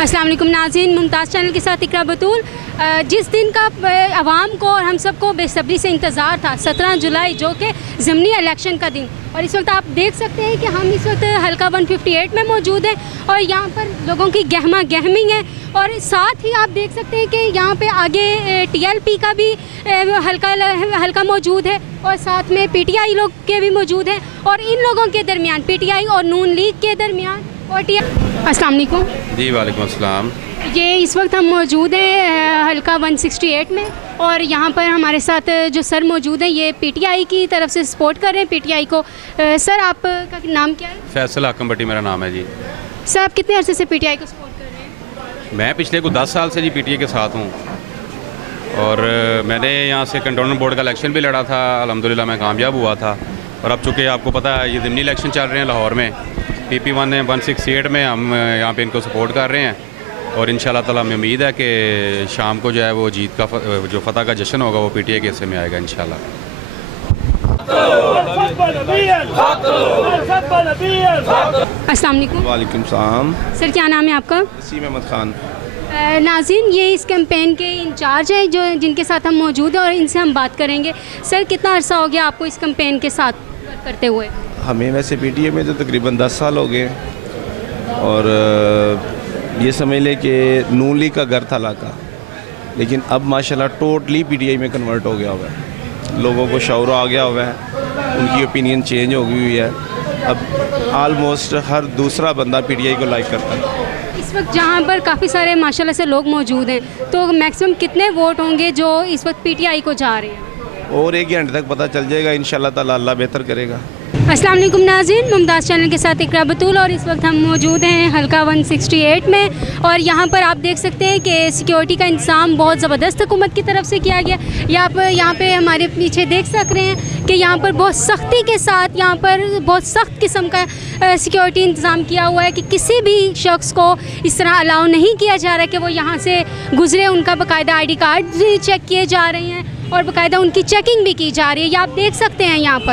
अस्सलाम वालेकुम नाज़रीन, मुमताज़ चैनल के साथ इकरा बतूल। जिस दिन का आवाम को और हम सबको बेसब्री से इंतज़ार था, 17 जुलाई, जो कि ज़िमनी इलेक्शन का दिन, और इस वक्त आप देख सकते हैं कि हम इस वक्त हल्का 158 में मौजूद हैं और यहाँ पर लोगों की गहमा गहमी है। और साथ ही आप देख सकते हैं कि यहाँ पे आगे TLP का भी हल्का मौजूद है और साथ में PTI लोग के भी मौजूद हैं, और इन लोगों के दरमियान PTI और नून लीग के दरमियान और अस्सलाम वालेकुम जी। वालेकुम अस्सलाम। ये इस वक्त हम मौजूद हैं हल्का 168 में, और यहाँ पर हमारे साथ जो सर मौजूद हैं, ये PTI की तरफ से सपोर्ट कर रहे हैं PTI को। सर, आपका नाम क्या है? फैसल हाकम भट्टी मेरा नाम है जी। सर, आप कितने अरसे से PTI को सपोर्ट कर रहे हैं? मैं पिछले को 10 साल से जी PTI के साथ हूँ, और मैंने यहाँ से कंटोनमेंट बोर्ड का इलेक्शन भी लड़ा था, अल्हम्दुलिल्लाह मैं कामयाब हुआ था। और अब चूँकि आपको पता है ये ज़िमनी इलेक्शन चल रहे हैं लाहौर में, PP 168 में हम यहाँ पे इनको सपोर्ट कर रहे हैं, और इंशाल्लाह ताला हमें उम्मीद है कि शाम को जो है वो जीत का जो फतह का जश्न होगा वो PTI के हिस्से में आएगा इंशाल्लाह। अस्सलाम वालेकुम। वालेकुम सलाम। सर, क्या नाम है आपका? वसीम अहमद खान। नाज़रीन, ये इस कैंपेन के इंचार्ज है जो जिनके साथ हम मौजूद हैं, और इनसे हम बात करेंगे। सर, कितना अर्सा हो गया आपको इस कैंपेन के साथ वर्क करते हुए? हमें वैसे PTI में तो तकरीबन 10 साल हो गए, और ये समझ लें कि नून लीग का घर था इलाका, लेकिन अब माशाल्लाह टोटली PTI में कन्वर्ट हो गया हुआ है। लोगों को शौर आ गया हुआ है, उनकी ओपिनियन चेंज हो गई हुई है। अब आलमोस्ट हर दूसरा बंदा PTI को लाइक करता है। इस वक्त जहाँ पर काफ़ी सारे माशाल्लाह से लोग मौजूद हैं, तो मैक्सिमम कितने वोट होंगे जो इस वक्त PTI को जा रहे हैं? और 1 घंटे तक पता चल जाएगा इंशाल्लाह ताला, अल्लाह बेहतर करेगा। अस्सलाम वालेकुम नाज़रीन, मुमताज़ चैनल के साथ इकरा बतूल, और इस वक्त हम मौजूद हैं हल्का 168 में, और यहाँ पर आप देख सकते हैं कि सिक्योरिटी का इंतज़ाम बहुत ज़बरदस्त हुकूमत की तरफ से किया गया। यहाँ पे हमारे पीछे देख सक रहे हैं कि यहाँ पर बहुत सख्ती के साथ, यहाँ पर बहुत सख्त किस्म का सिक्योरिटी इंतज़ाम किया हुआ है कि किसी भी शख्स को इस तरह अलाउ नहीं किया जा रहा है कि वो यहाँ से गुज़रे। उनका बाकायदा ID कार्ड चेक किए जा रहे हैं और बाकायदा उनकी चेकिंग भी की जा रही है। ये आप देख सकते हैं यहाँ पर।